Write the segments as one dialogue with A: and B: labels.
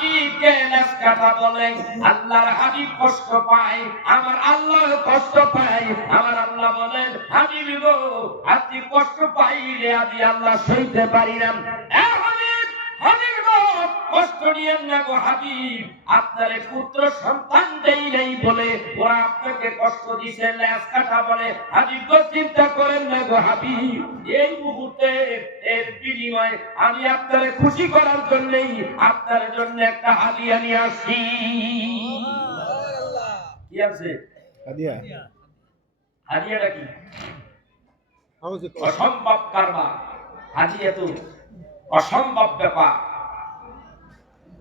A: হাবিবকে নাস কাটা বলে কষ্ট আমার আল্লাহ কষ্ট আমার আল্লাহ বলেন কষ্ট পাইলে আমি আল্লাহ সইতে পারি না। কষ্ট নিয়েন না গো হাবিব। আপনার পুত্র সন্তান দেই নেই বলে ওরা আপনাকে কষ্ট দিছে ল্যাস কাটা বলে। হাবিব গো চিন্তা করেন না গো হাবিব। এই মুহূর্তে এর বিনিময়ে আমি আপনার খুশি করার জন্যই আপনার জন্য একটা হাদিয়া নিয়ে আসছি কি আছে?
B: হাদিয়া
A: হাদিয়াটা কি? অসম্ভব কারবার। হাদিয়া তো অসম্ভব ব্যাপার।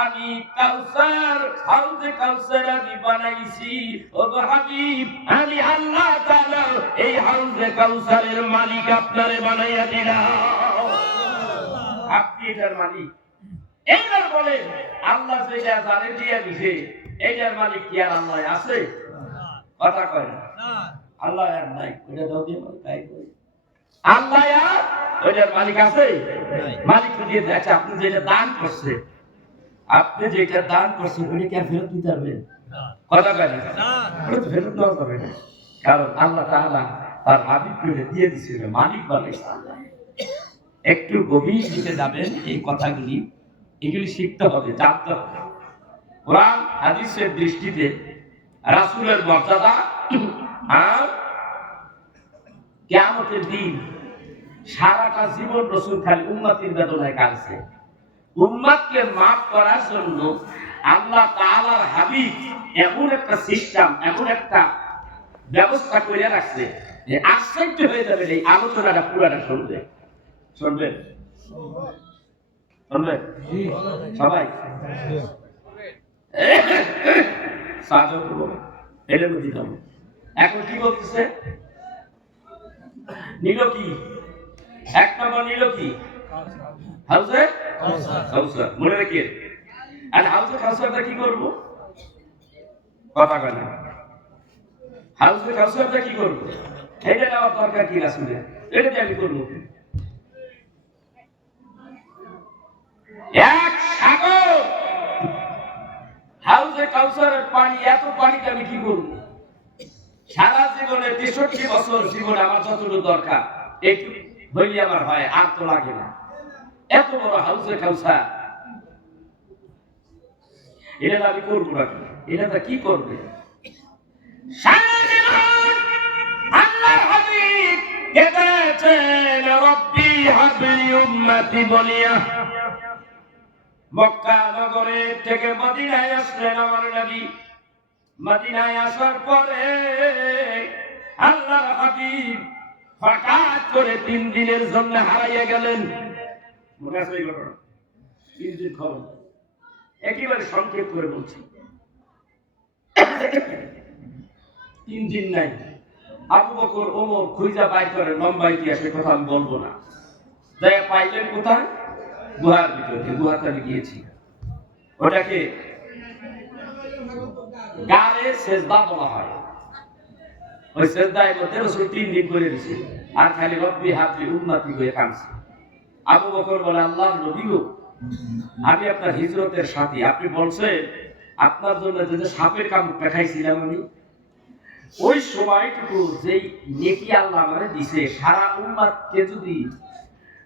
A: আমি কাউসার হাউজে কাউসার আমি বানাইছি। ও হাবিব আমি আল্লাহ তাআলা এই হাউজে কাউসারের মালিক আপনারে বানাইয়া দিলাম। আপনি এটার মালিক। এইবার বলে আল্লাহ যেটা জানে দিয়ে দিছে এইটার মালিক কি আর আল্লাহ আছে? কথা কয় না। আল্লাহ আর নাই ওইটা দাও দিয়ে মালিক তাই কই আল্লাহ আর ওইটার মালিক আছে? মালিক দিয়ে আচ্ছা আপনি যেটা দান করছে আপনি যেটা দান করছেন ওটা কি আর ফেরত দিতে পারবেন কথা না ফেরত দেওয়া যাবে না। কারণ আল্লাহ তাআলা তার হাবিবকে দিয়ে দিছিল মালিক বানাইছে আল্লাহ একটু গভীর দিকে যাবেন এই কথাগুলি। এগুলি শিখতে হবে জানতে হবে। কোরআন হাদিসের দৃষ্টিতে রাসূলের মর্যাদা আর কিয়ামতের দিন সারাটা জীবন রসুল খালি উম্মতির বেদনায় কাটছে উম্মাদকে মাফ করার জন্য আল্লাহ তাআলার হাবিব এমন একটা সিস্টেম এমন একটা ব্যবস্থা করে রাখছে যে আশ্চর্য হয়ে যাবে এই আলোচনাটা পুরাটা শুনবে। শুনবেন শুনবেন সবাই? সাহায্য করব এলে দিতে এখন কি বলতেছে? নিল কি? এক নম্বর নিল কি? হাউসে? হাউসা। মনে রেখে। আর হাউসে খাউসাটা কি করব? কথা হাউসে কি করব? এটা দরকার কি রাসুলে এটা আমি করব এক সাগর! হাউসে কাউসারের পানি এত পানিতে আমি কি করব? সারা জীবনে তেষট্টি বছর জীবন আমার যতটুকু দরকার একটু হইলে আমার হয় আর তো লাগে না। এত বড় হাউসে কাউসার এটা আমি করব না এটা কি করবে? থেকে মদিনায় আসলেন আমার নবী। মদিনায় আসার পরে আল্লাহ হাবিব হঠাৎ করে তিন দিনের জন্য হারাইয়া গেলেন। মনে আছে এই ঘটনা? খবর। একেবারে সংক্ষেপ করে বলছি। তিন দিন নাই। আবু বকর, ওমর খুঁজা বাই করে লম্বা ইতিহাসের কথা আমি বলব না। যাই পাইলেন কোথায়? গুহার ভিতরে গুহাতে আমি গিয়েছি। ওটাকে গাড়ে সেজদা বলা হয়। ওই সেজদায় মধ্যে রসুল তিন দিন করে দিছে আর খালি রব্বি হাবলি উন্নতি হয়ে কাঁদছে। আবু বকর বলে আল্লাহ নবী গো আমি আপনার হিজরতের সাথী। আপনি বলছেন, আপনার জন্য যে সাপের কামড় দেখাইছিলাম আমি, ওই সময়টুকু যেই নেকি আল্লাহ আমারে দিছে, সারা উম্মাদকে যদি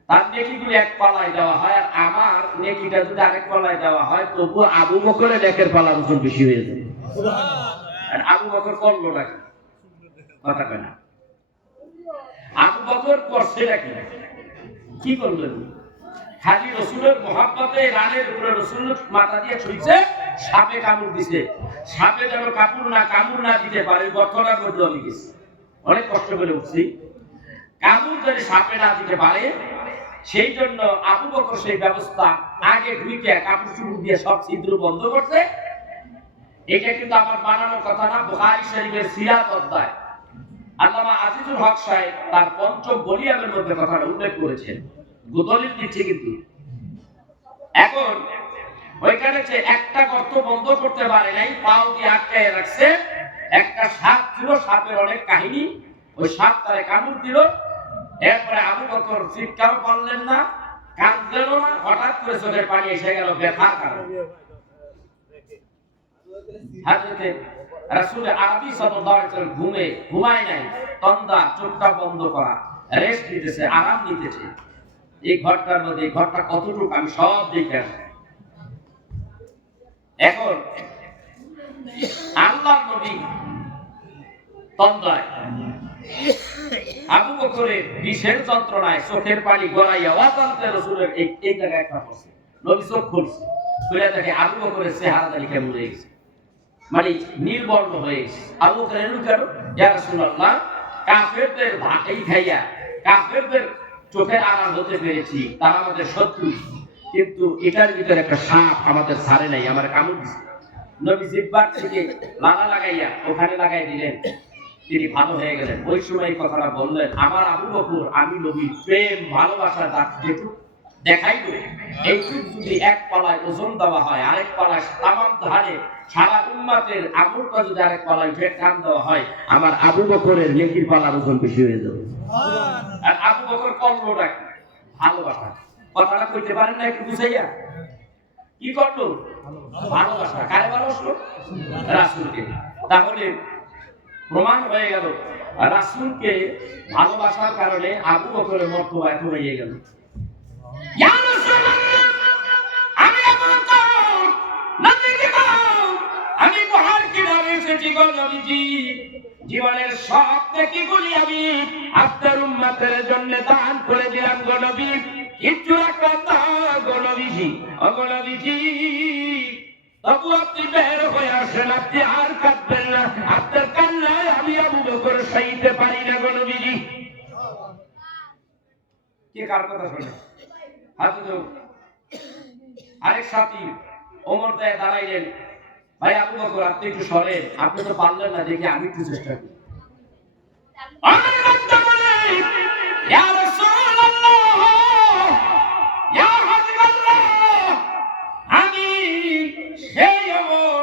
A: তার নেকিগুলি এক পালায় দেওয়া হয়, আর আমার নেকিটা যদি আরেক পালায় দেওয়া হয় তবু আবু বকরের একের পালার ওজন বেশি হয়ে যাবে। আর আবু বকর করল নাকি? কথা কয় না। আবু বকর করছে নাকি? কি করলেন? খালি রসুলের মহাব্বতে রানের উপরে রসুল মাথা দিয়ে ছুঁইছে সাপে কামড় দিছে। সাপে যেন কাপড় না কামড় না দিতে পারে গঠনার মধ্যে আমি গেছি। অনেক কষ্ট করে উঠছি। কামড় যদি সাপে না দিতে পারে, সেই জন্য আবু বকর সেই ব্যবস্থা আগে ঢুইকে কাপড় চুপড় দিয়ে সব ছিদ্র বন্ধ করছে। এটা কিন্তু আমার বানানো কথা না, বুখারী শরীফের সিরাত অধ্যায়। আল্লামা আজিজুল হক সাহেব তার পঞ্চম বলিয়ামের মধ্যে কথাটা উল্লেখ করেছেন। গোদলিল দিচ্ছে কিন্তু। এখন ওইখানে যে একটা গর্ত বন্ধ করতে পারে নাই, পাও দিয়ে আটকায় রাখছে। একটা সাপ ছিল, সাপের অনেক কাহিনী। ওই সাপ তারে কামড় দিল। এরপরে আবু বকর চিৎকার পারলেন না কাঁদলেন না। হঠাৎ করে চোখের পানি এসে গেল, ব্যথার কারণে। হাজরতে রাসূল আরবি ঘুমে ঘুমায় নাই, তন্দা, চোখটা বন্ধ করা রেস্ট নিতেছে, আরাম নিতেছে। এই ঘরটার মধ্যে ঘরটা কতটুকু, আমি সব দেখে এখন আল্লাহ নবী তন্দায়, আবু বকরের বিষের যন্ত্রণায় চোখের পানি গড়াইয়া ওয়াতান্তে রসুলের এই জায়গায় একটা নবী চোখ খুলছে, খুলে দেখে আবু বকরের চেহারা তালি কেমন হয়ে গেছে। মানে নির্বর্ণ হয়ে আবু কেন কাফেরদের খাইয়া, কাফেরদের চোখের আড়াল হতে পেরেছি, তারা আমাদের শত্রু। কিন্তু এটার ভিতরে একটা সাপ আমাদের ছাড়ে নাই, আমার কামড় দিছে। নবী জিব্বার থেকে লাগা লাগাইয়া ওখানে লাগাই দিলেন। তিনি ভালো হয়ে গেলেন। ওই সময় কথাটা বললেন, আমার আবু বকুর, আমি নবী, প্রেম, ভালোবাসা যেটুক দেখাই এইটুক যদি এক পালায় ওজন দেওয়া হয়, আরেক পালায় তামাম ধারে সারা উম্মাতের আঙুলটা যদি আরেক পালায় উঠে টান দেওয়া হয় আমার আবু বকরের নেকির পালার ওজন বেশি হয়ে যাবে। আর আবু বকর কর্মটা কি? ভালোবাসা। কথাটা কইতে পারেন না একটু বুঝাইয়া? কি করল ভালোবাসা। কারে ভালোবাসলো? রাসূলকে। তাহলে প্রমাণ হয়ে গেল রাসূলকে ভালোবাসার কারণে আবু বকরের মর্তবা এত হয়ে গেল। ইয়া রাসূলুল্লাহ, এসেছি গো নবীজি জীবনের সব থেকে গুলি আমি। আপনার উম্মতের জন্য দান করে দিলাম গো নবী। কিচ্ছু না গো নবীজি, ও নবীজি। তবু আপনি বের হয়ে আসেন, আপনি আর কাঁদবেন না। আপনার কান্নায় আমি আবু বকর সইতে পারি না গো নবীজি। কে কার কথা শোনে? হাতে আরেক সাথী, ওমর দেয় দাঁড়াইলেন। ভাই আবু বকর আপনি একটু সরেন। আপনি তো পারলেন না দেখি আমি একটু চেষ্টা করি। আমি সেই ওমর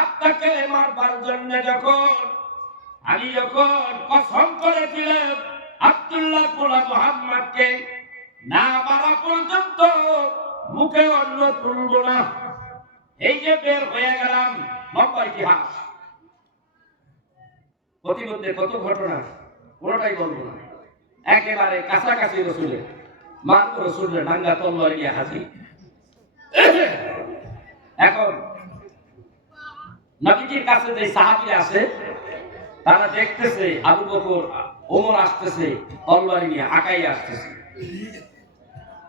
A: আপনাকে মারবার জন্য যখন, আমি যখন কসম করেছিলাম, আব্দুল্লাহ পোলা মোহাম্মদকে, না মারা পর্যন্ত মুখে অন্ন তুলব না। এই যে বের হয়ে গেলাম, লম্বা ইতিহাস। প্রতিবন্ধের কত ঘটনা, কোনটাই বলব না। একেবারে কাছাকাছি রসুলে মাত্র রসুলে ডাঙ্গা তল্লার গিয়ে হাজির। এখন নবীজির কাছে যে সাহাবীরা আছে, তারা দেখতেছে, আবু বকর, ওমর আসতেছে তলোয়ার নিয়ে আকাই আসতেছে।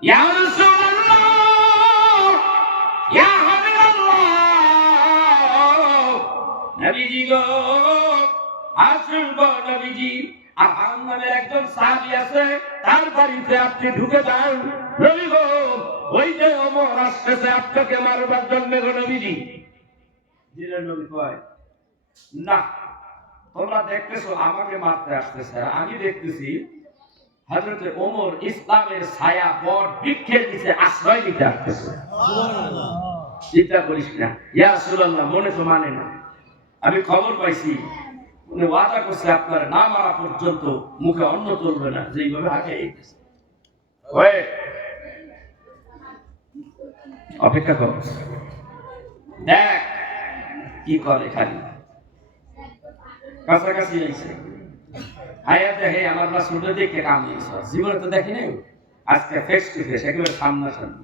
A: ইয়া রাসূলুল্লাহ! নবীজি গো আসুন গো নবীজি। নামের একজন সাহাবী আছে তার বাড়িতে আপনি ঢুকে যান। নবী গো ওই যে ওমর আসতেছে আপনাকে মারবার জন্য গো নবীজি। জিরে নবী কয় না তোমরা দেখতেছো আমাকে মারতে আসতেছে। আমি দেখতেছি হযরতে ওমর ইসলামের ছায়া বট বৃক্ষের নিচে আশ্রয় নিতে আসতেছে। চিন্তা করিস না ইয়া রাসূলুল্লাহ মনে তো মানে না। আমি খবর পাইছি। উনি ওয়াদা করছে আপনার না মারা পর্যন্ত মুখে অন্ন তুলবে না যেইভাবে আগে। অপেক্ষা কর। দেখ কি করে খালি। কাছাকাছি আইছে আয়া দেখে আমার রাসূলকে দেখে কাম জীবনে তো দেখি নাই। আজকে ফেস টু ফেস একেবারে সামনা সামনি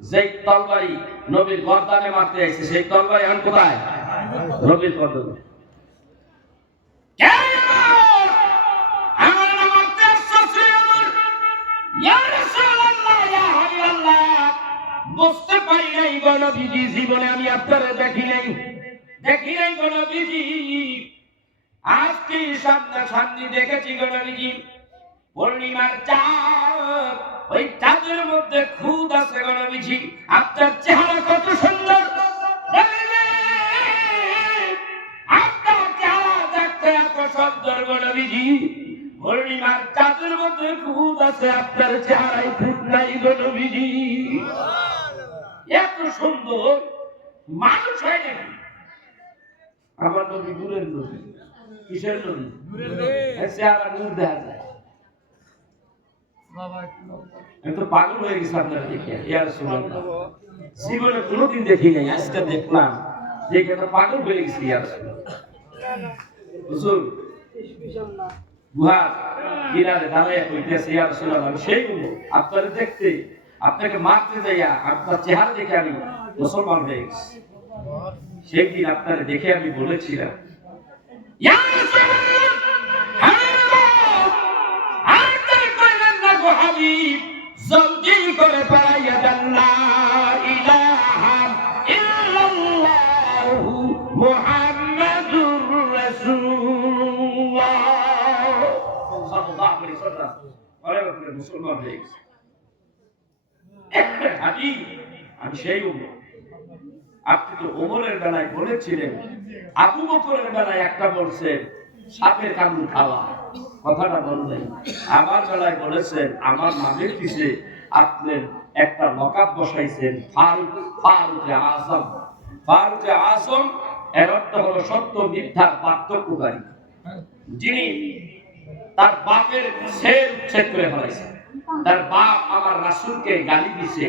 A: যেই তলবারি নবীর গর্দানে মারতে আইছে সেই তলবারি এখন কোথায়? নবীর হাবিবাল্লাহ। বুঝতে পারি নাই জীবনে আমি আপনারে দেখি নাই। দেখি নাই গো নবীজি। আজকে সামনা সামনি দেখেছি গো নবীজি? পূর্ণিমার চাঁদ। ওই চাঁদের মধ্যে খুদ আছে গো আপনার চেহারা কত সুন্দর। আপনার চেহারা দেখতে এত সুন্দর গো পূর্ণিমার চাঁদের মধ্যে খুদ আছে আপনার চেহারায় খুদ নাই গো নবীজি এত সুন্দর মানুষ হয় আমার নবী দূরের নবী। কিসের এই চেহারা নূর দেখা যায়। আমি পাগল হয়ে গেছি আপনার দেখে জীবনে কোনোদিন দেখি নাই, আজকে দেখলাম, দেখে তো পাগল হয়ে গেছি ইয়া রাসূলুল্লাহ হুজুর, গুহার কিনারে দাঁড়াইয়া কইতেছে ইয়া রাসূলুল্লাহ আমি সেই আপনারে দেখতে, আপনাকে মারতে যাইয়া আপনার চেহারা দেখে আমি মুসলমান হয়ে গেছি। সেই দিন আপনারে দেখে আমি বলেছিলাম আপনি মুসলমান হয়ে গেছে। হাবিব আমি সেই আপনি তো ওমরের বেলায় বলেছিলেন, আবু বকরের বেলায় একটা বলছেন, সাপের কামড় খাওয়া। কথাটা বললেন। আমার বেলায় বলেছেন, আমার নামের পিছে আপনার একটা লকাপ বসাইছেন, ফারুক, ফারুকে আজম। ফারুকে আজম, এর অর্থ হলো সত্য মিথ্যার পার্থক্যকারী। যিনি তার বাপের ছের উচ্ছেদ করে ফেলাইছে। তার বাপ আমার রাসূলকে গালি দিছে।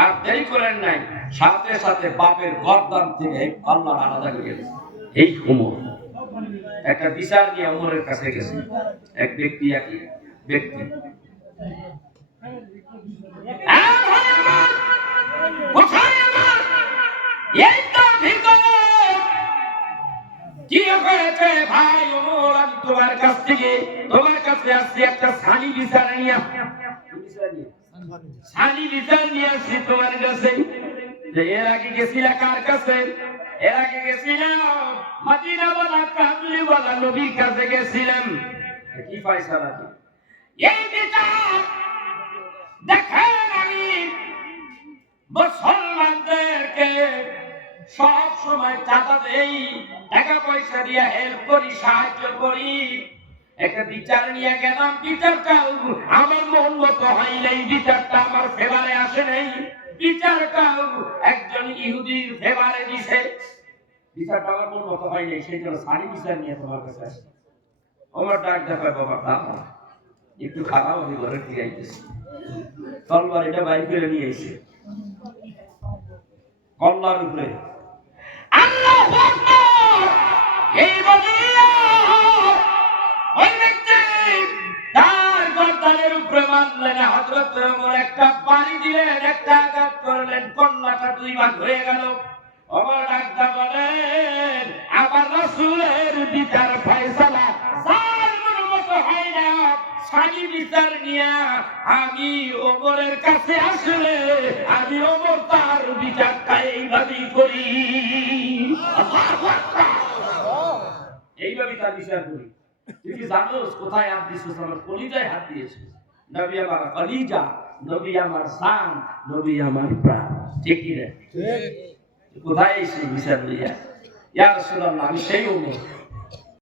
A: আর দেরি করেন নাই, সাথে সাথে বাপের গর্দান থেকে আল্লাহ আলাদা করে গেছে। এই উমর। একটা বিচার নিয়ে উমরের কাছে গেছে। এক ব্যক্তি একই ব্যক্তি! কোথায় আমার? এই তো ভিতরে! কি হয়েছে, ভাই ওমর আমি তোমার কাছ থেকে, তোমার কাছে আসছি একটা সানি বিচার নিয়ে। সানি বিচার নিয়ে আসছি তোমার কাছে। যে এর আগে গেছিলা কার কাছে? এর আগে গেছিলাম মদিনা বলা কামলি বলা নবীর কাছে গেছিলাম। কি পয়সা কি এই বিচার দেখেন আমি মুসলমানদেরকে সব সময় চাঁদা দেই। টাকা পয়সা দিয়ে হেল্প করি, সাহায্য করি। একটা বিচার নিয়ে গেলাম, বিচারটা আমার মন মতো হয় নাই, বিচারটা আমার ফেভারে আসে নাই। বিচারটা একজন ইহুদির ফেভারে দিছে। বিচারটা আমার মন মতো হয় নাই, সেই জন্য সারি বিচার নিয়ে তোমার কাছে আসি। আমার ডাক দেখায়, বাবা দাদা একটু খারাপ আমি ঘরে ফিরে আইতেছি। তলবার এটা বাইর করে নিয়ে এসে কল্লার উপরে। আল্লাহু এই বলিয়া একটা বাড়ি দিলেন, একটা আঘাত করলেন কল্লাটা দুই ভাগ হয়ে গেল। ওমর ডাক্তার বলেন, আমার রাসূলের বিচার ফয়সালা সানি বিচার নিয়ে আমি ওমরের কাছে আসলে আমি ওমর তার বিচারটা এইভাবেই করি। এইভাবেই তার বিচার করি। তুই কি জানোস কোথায় হাত দিছিস আমার কলিজায় হাত দিয়েছিস নবী আমার কলিজা নবী আমার সান নবী আমার প্রাণ। ঠিক কি রে কোথায় এসে বিচার লইয়া? ইয়া রাসূলুল্লাহ আমি সেই